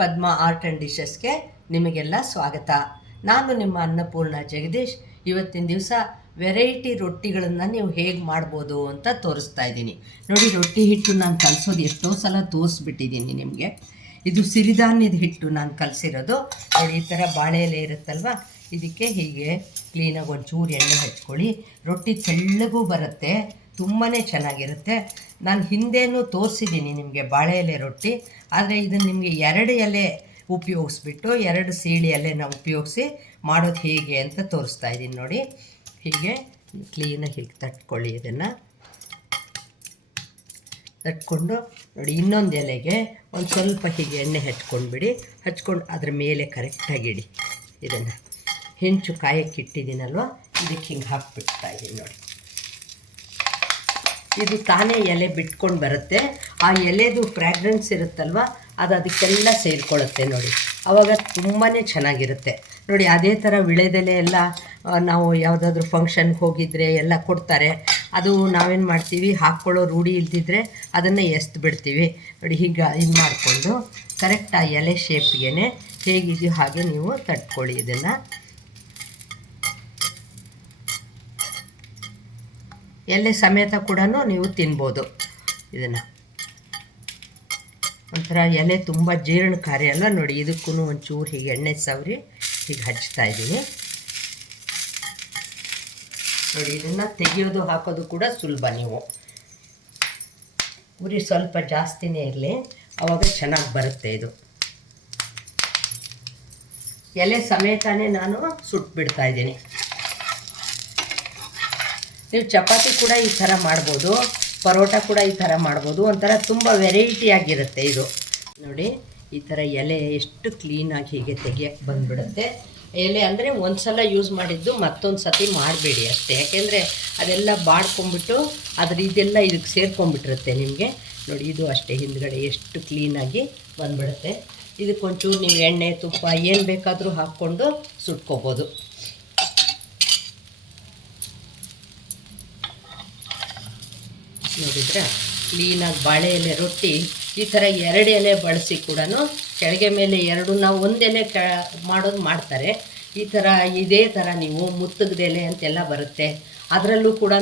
Padma art and ಡಿಶಸ್ಗೆ ನಿಮಗೆಲ್ಲ ಸ್ವಾಗತ. ನಾನು ನಿಮ್ಮ ಅನ್ನಪೂರ್ಣ ಜಗದೀಶ್. ಇವತ್ತಿನ ದಿವಸ ವೆರೈಟಿ ರೊಟ್ಟಿಗಳನ್ನು ನೀವು ಹೇಗೆ ಮಾಡ್ಬೋದು ಅಂತ ತೋರಿಸ್ತಾ ಇದ್ದೀನಿ. ನೋಡಿ, ರೊಟ್ಟಿ ಹಿಟ್ಟು ನಾನು ಕಲಿಸೋದು ಎಷ್ಟೋ ಸಲ ತೋರಿಸ್ಬಿಟ್ಟಿದ್ದೀನಿ ನಿಮಗೆ. ಇದು ಸಿರಿಧಾನ್ಯದ ಹಿಟ್ಟು ನಾನು ಕಲಸಿರೋದು. ನೋಡಿ, ಈ ಥರ ಬಾಳೆ ಎಲೆ ಇರುತ್ತಲ್ವ? ಇದಕ್ಕೆ ಹೀಗೆ ಕ್ಲೀನಾಗಿ ಒಂಚೂರು ಎಣ್ಣೆ ಹಚ್ಕೊಳ್ಳಿ. ರೊಟ್ಟಿ ತೆಳ್ಳಗೂ ಬರುತ್ತೆ. ತುಂಬಾ ಚೆನ್ನಾಗಿರುತ್ತೆ. ನಾನು ಹಿಂದೇನು ತೋರಿಸಿದ್ದೀನಿ ನಿಮಗೆ ಬಾಳೆ ಎಲೆ ರೊಟ್ಟಿ. ಆದರೆ ಇದನ್ನು ನಿಮಗೆ ಎರಡು ಎಲೆ ಉಪಯೋಗಿಸ್ಬಿಟ್ಟು, ಎರಡು ಸೀಳಿ ಎಲೆನ ಉಪಯೋಗಿಸಿ ಮಾಡೋದು ಹೇಗೆ ಅಂತ ತೋರಿಸ್ತಾ ಇದ್ದೀನಿ ನೋಡಿ. ಹೀಗೆ ಕ್ಲೀನಾಗಿ ಹೀಗೆ ತಟ್ಕೊಳ್ಳಿ ಇದನ್ನು. ತಟ್ಕೊಂಡು ನೋಡಿ ಇನ್ನೊಂದು ಎಲೆಗೆ ಒಂದು ಸ್ವಲ್ಪ ಹೀಗೆ ಎಣ್ಣೆ ಹಚ್ಕೊಂಡ್ಬಿಡಿ. ಹಚ್ಕೊಂಡು ಅದ್ರ ಮೇಲೆ ಕರೆಕ್ಟಾಗಿ ಇಡಿ ಇದನ್ನು. ಹೆಂಚು ಕಾಯಕ್ಕಿಟ್ಟಿದ್ದೀನಲ್ವ ಇದಕ್ಕೆ ಹಿಂಗೆ ಹಾಕ್ಬಿಡ್ತಾ ಇದ್ದೀನಿ ನೋಡಿ. ಇದು ತಾನೇ ಎಲೆ ಬಿಟ್ಕೊಂಡು ಬರುತ್ತೆ. ಆ ಎಲೆದು ಫ್ರ್ಯಾಗ್ರೆನ್ಸ್ ಇರುತ್ತಲ್ವ, ಅದು ಅದಕ್ಕೆಲ್ಲ ಸೇರಿಕೊಳ್ಳುತ್ತೆ ನೋಡಿ. ಅವಾಗ ತುಂಬಾ ಚೆನ್ನಾಗಿರುತ್ತೆ. ನೋಡಿ, ಅದೇ ಥರ ವಿಳೆದೆಲೆ ಎಲ್ಲ ನಾವು ಯಾವುದಾದ್ರೂ ಫಂಕ್ಷನ್ಗೆ ಹೋಗಿದ್ರೆ ಎಲ್ಲ ಕೊಡ್ತಾರೆ. ಅದು ನಾವೇನು ಮಾಡ್ತೀವಿ, ಹಾಕ್ಕೊಳ್ಳೋ ರೂಢಿ ಇಲ್ದಿದ್ರೆ ಅದನ್ನು ಎಸ್ದು ಬಿಡ್ತೀವಿ. ನೋಡಿ, ಹೀಗೆ ಇದು ಮಾಡಿಕೊಂಡು ಕರೆಕ್ಟ್ ಆ ಎಲೆ ಶೇಪ್ಗೆ ಹೇಗಿದೆಯೋ ಹಾಗೆ ನೀವು ತಟ್ಕೊಳ್ಳಿ ಇದನ್ನು. ಎಲೆ ಸಮೇತ ಕೂಡ ನೀವು ತಿನ್ಬೋದು ಇದನ್ನು. ಒಂಥರ ಎಲೆ ತುಂಬ ಜೀರ್ಣಕಾರಿ ಅಲ್ಲ ನೋಡಿ ಇದಕ್ಕೂ ಒಂಚೂರು ಹೀಗೆ ಎಣ್ಣೆ ಸವರಿ ಹೀಗೆ ಹಚ್ತಾ ಇದ್ದೀನಿ. ನೋಡಿ, ಇದನ್ನು ತೆಗೆಯೋದು ಹಾಕೋದು ಕೂಡ ಸುಲಭ ನೀವು. ಉರಿ ಸ್ವಲ್ಪ ಜಾಸ್ತಿನೇ ಇರಲಿ ಆವಾಗ ಚೆನ್ನಾಗಿ ಬರುತ್ತೆ ಇದು. ಎಲೆ ಸಮೇತನೇ ನಾನು ಸುಟ್ಬಿಡ್ತಾ ಇದ್ದೀನಿ. ನೀವು ಚಪಾತಿ ಕೂಡ ಈ ಥರ ಮಾಡ್ಬೋದು, ಪರೋಟ ಕೂಡ ಈ ಥರ ಮಾಡ್ಬೋದು, ಒಂಥರ ತುಂಬ ವೆರೈಟಿ ಆಗಿರುತ್ತೆ ಇದು. ನೋಡಿ, ಈ ಥರ ಎಲೆ ಎಷ್ಟು ಕ್ಲೀನಾಗಿ ಹೀಗೆ ತೆಗಿಯಕ್ಕೆ ಬಂದ್ಬಿಡುತ್ತೆ. ಎಲೆ ಅಂದರೆ ಒಂದು ಸಲ ಯೂಸ್ ಮಾಡಿದ್ದು ಮತ್ತೊಂದು ಸತಿ ಮಾಡಬೇಡಿ ಅಷ್ಟೇ. ಯಾಕೆಂದರೆ ಅದೆಲ್ಲ ಬಾಡ್ಕೊಂಬಿಟ್ಟು ಅದ್ರ ಇದೆಲ್ಲ ಇದಕ್ಕೆ ಸೇರ್ಕೊಂಡ್ಬಿಟ್ಟಿರುತ್ತೆ ನಿಮಗೆ. ನೋಡಿ, ಇದು ಅಷ್ಟೇ ಹಿಂದ್ಗಡೆ ಎಷ್ಟು ಕ್ಲೀನಾಗಿ ಬಂದ್ಬಿಡುತ್ತೆ. ಇದಕ್ಕೊಂಚೂರು ನೀವು ಎಣ್ಣೆ, ತುಪ್ಪ ಏನು ಬೇಕಾದರೂ ಹಾಕ್ಕೊಂಡು ಸುಟ್ಕೋಬೋದು. ನೋಡಿದ್ರೆ ಕ್ಲೀನಾಗಿ ಬಾಳೆ ಎಲೆ ರೊಟ್ಟಿ ಈ ಥರ ಎರಡು ಎಲೆ ಬಳಸಿ ಕೂಡ ಕೆಳಗೆ ಮೇಲೆ ಎರಡು ನಾವು ಒಂದೆಲೆ ಕ ಮಾಡೋದು ಮಾಡ್ತಾರೆ. ಈ ಥರ ಇದೇ ಥರ ನೀವು ಮುತ್ತಗದೆಲೆ ಅಂತೆಲ್ಲ ಬರುತ್ತೆ. ಅದರಲ್ಲೂ ಕೂಡ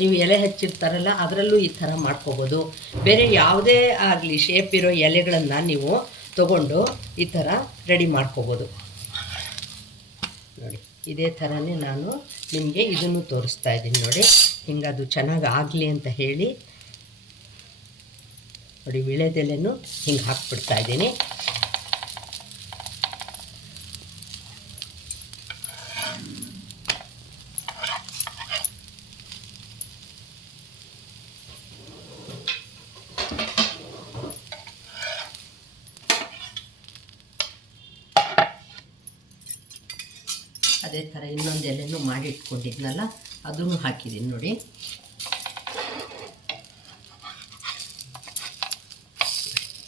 ನೀವು ಎಲೆ ಹಚ್ಚಿರ್ತಾರಲ್ಲ ಅದರಲ್ಲೂ ಈ ಥರ ಮಾಡ್ಕೋಬೋದು. ಬೇರೆ ಯಾವುದೇ ಆಗಲಿ ಶೇಪ್ ಇರೋ ಎಲೆಗಳನ್ನು ನೀವು ತಗೊಂಡು ಈ ಥರ ರೆಡಿ ಮಾಡ್ಕೋಬೋದು. ನೋಡಿ, ಇದೇ ಥರನೇ ನಾನು ನಿಮಗೆ ಇದನ್ನು ತೋರಿಸ್ತಾ ಇದ್ದೀನಿ ನೋಡಿ. ಹಿಂಗೆ ಅದು ಚೆನ್ನಾಗಿ ಆಗಲಿ ಅಂತ ಹೇಳಿ ನೋಡಿ ವಿಳೆದೆಲೆನೂ ಹಿಂಗೆ ಹಾಕ್ಬಿಡ್ತಾ ಇದ್ದೀನಿ. ಅದೇ ಥರ ಇನ್ನೊಂದು ಎಲೆನೂ ಮಾಡಿ ಇಟ್ಕೊಂಡಿದ್ನಲ್ಲ ಅದನ್ನು ಹಾಕಿದ್ದೀನಿ ನೋಡಿ.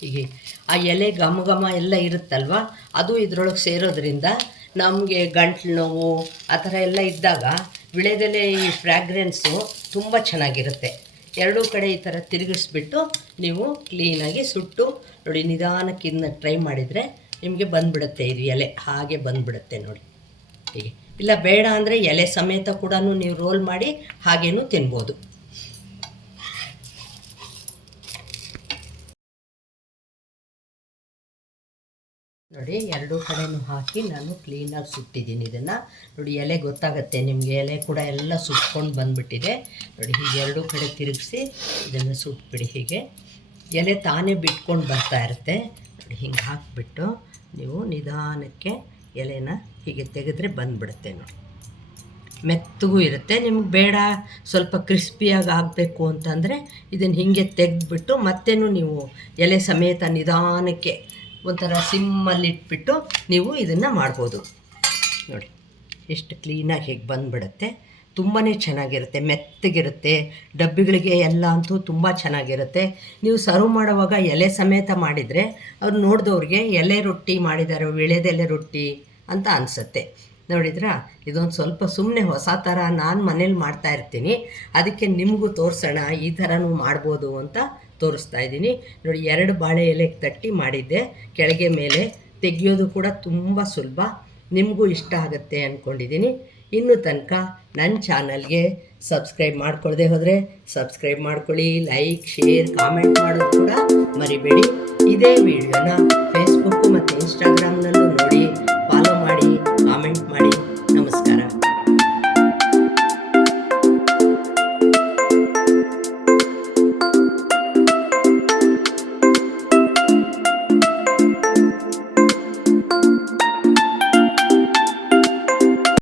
ಹೀಗೆ ಆ ಎಲೆ ಘಮ ಘಮ ಎಲ್ಲ ಇರುತ್ತಲ್ವ? ಅದು ಇದರೊಳಗೆ ಸೇರೋದ್ರಿಂದ ನಮಗೆ ಗಂಟ್ಲು ನೋವು, ಆ ಥರ ಎಲ್ಲ ಇದ್ದಾಗ ವಿಳೆದೆಲೆ ಈ ಫ್ರ್ಯಾಗ್ರೆನ್ಸು ತುಂಬ ಚೆನ್ನಾಗಿರುತ್ತೆ. ಎರಡೂ ಕಡೆ ಈ ಥರ ತಿರುಗಿಸ್ಬಿಟ್ಟು ನೀವು ಕ್ಲೀನಾಗಿ ಸುಟ್ಟು ನೋಡಿ ನಿಧಾನಕ್ಕೆ ಟ್ರೈ ಮಾಡಿದರೆ ನಿಮಗೆ ಬಂದ್ಬಿಡುತ್ತೆ ಇದು ಎಲೆ. ಹಾಗೆ ಬಂದ್ಬಿಡುತ್ತೆ ನೋಡಿ. ಹೀಗೆ. ಇಲ್ಲ, ಬೇಡ ಅಂದರೆ ಎಲೆ ಸಮೇತ ಕೂಡ ನೀವು ರೋಲ್ ಮಾಡಿ ಹಾಗೇನೂ ತಿನ್ಬೋದು. ನೋಡಿ, ಎರಡೂ ಕಡೆನೂ ಹಾಕಿ ನಾನು ಕ್ಲೀನಾಗಿ ಸುಟ್ಟಿದ್ದೀನಿ ಇದನ್ನು. ನೋಡಿ, ಎಲೆ ಗೊತ್ತಾಗುತ್ತೆ ನಿಮಗೆ. ಎಲೆ ಕೂಡ ಎಲ್ಲ ಸುಟ್ಕೊಂಡು ಬಂದುಬಿಟ್ಟಿದೆ. ನೋಡಿ, ಹೀಗೆ ಎರಡೂ ಕಡೆ ತಿರುಗಿಸಿ ಇದನ್ನು ಸುಟ್ಬಿಡಿ ಹೀಗೆ. ಎಲೆ ತಾನೇ ಬಿಟ್ಕೊಂಡು ಬರ್ತಾ ಇರುತ್ತೆ. ನೋಡಿ, ಹಿಂಗೆ ಹಾಕಿಬಿಟ್ಟು ನೀವು ನಿಧಾನಕ್ಕೆ ಎಲೆನ ಹೀಗೆ ತೆಗೆದ್ರೆ ಬಂದುಬಿಡುತ್ತೆ ನೋಡಿ. ಮೆತ್ತಗೂ ಇರುತ್ತೆ. ನಿಮ್ಗೆ ಬೇಡ, ಸ್ವಲ್ಪ ಕ್ರಿಸ್ಪಿಯಾಗಿ ಆಗಬೇಕು ಅಂತಂದರೆ ಇದನ್ನು ಹೀಗೆ ತೆಗೆದ್ಬಿಟ್ಟು ಮತ್ತೇನು ನೀವು ಎಲೆ ಸಮೇತ ನಿಧಾನಕ್ಕೆ ಒಂಥರ ಸಿಮ್ಮಲ್ಲಿಟ್ಬಿಟ್ಟು ನೀವು ಇದನ್ನು ಮಾಡ್ಬೋದು. ನೋಡಿ, ಎಷ್ಟು ಕ್ಲೀನಾಗಿ ಹೇಗೆ ಬಂದುಬಿಡುತ್ತೆ. ತುಂಬಾ ಚೆನ್ನಾಗಿರುತ್ತೆ, ಮೆತ್ತಗಿರುತ್ತೆ. ಡಬ್ಬಿಗಳಿಗೆ ಎಲ್ಲ ಅಂತೂ ತುಂಬ ಚೆನ್ನಾಗಿರುತ್ತೆ. ನೀವು ಸರ್ವ್ ಮಾಡುವಾಗ ಎಲೆ ಸಮೇತ ಮಾಡಿದರೆ ಅವ್ರು ನೋಡಿದವ್ರಿಗೆ ಎಲೆ ರೊಟ್ಟಿ ಮಾಡಿದ್ದಾರೆ ವಿಳೆದೆಲೆ ರೊಟ್ಟಿ. ಅಂತ ಅನಿಸುತ್ತೆ. ನೋಡಿದ್ರಾ? ಇದೊಂದು ಸ್ವಲ್ಪ ಸುಮ್ಮನೆ ಹೊಸ ಥರ ನಾನು ಮನೇಲಿ ಮಾಡ್ತಾ ಇರ್ತೀನಿ. ಅದಕ್ಕೆ ನಿಮಗೂ ತೋರಿಸೋಣ, ಈ ಥರನೂ ಮಾಡ್ಬೋದು ಅಂತ ತೋರಿಸ್ತಾ ಇದ್ದೀನಿ. ನೋಡಿ, ಎರಡು ಬಾಳೆ ಎಲೆಗೆ ತಟ್ಟಿ ಮಾಡಿದ್ದೆ. ಕೆಳಗೆ ಮೇಲೆ ತೆಗೆಯೋದು ಕೂಡ ತುಂಬ ಸುಲಭ. ನಿಮಗೂ ಇಷ್ಟ ಆಗುತ್ತೆ ಅಂದ್ಕೊಂಡಿದ್ದೀನಿ ಇನ್ನು ತನಕ ನನ್ನ ಚಾನಲ್ಗೆ ಸಬ್ಸ್ಕ್ರೈಬ್ ಮಾಡ್ಕೊಳ್ಳದೆ ಹೋದರೆ ಸಬ್ಸ್ಕ್ರೈಬ್ ಮಾಡ್ಕೊಳ್ಳಿ, ಲೈಕ್, ಶೇರ್, ಕಾಮೆಂಟ್ ಮಾಡೋದು ಕೂಡ ಮರಿಬೇಡಿ. ಇದೇ ವಿಡಿಯೋನ